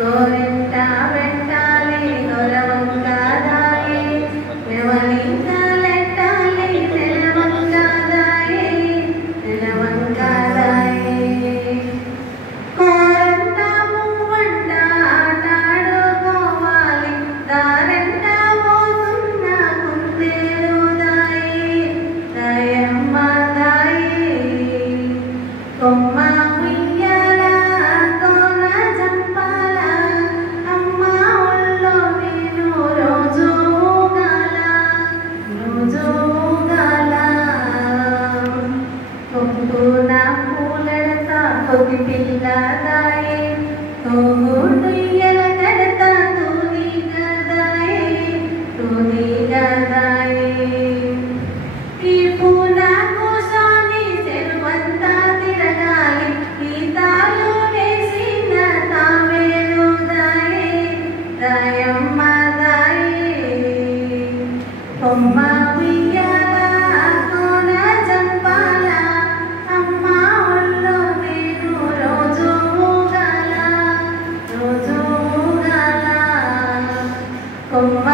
గోరింట వెంటాలి గొరవంగాదాయే నెవలింగాలెట్టాలి నెలవంగాదాయే నెలవంగాదాయే కోరంట మూవంట ఆటాడుకోవాలి దారంట పోతున్న కుందేలుదాయే దయమ్మ దాయే కొమ్మ ఉయ్యాల కోన జంపాల అమ్మ ఒళ్ళో నేను రోజు ఊగాల కొక్కున పూలెడతా కొద్ది పిల్లదాయే తోగుడుయ్యల కడతా తూదిగదాయే ఈ పూల కోసాని చెరువంతా తిరగాలి ఈ తాళు వేసిన తావేలుదాయే దయమ్మ దాయే కొమ్మ ఉయ్యాల కోన జంపాల అమ్మ ఒళ్ళో నేను రోజు ఊగాల కొమ్మ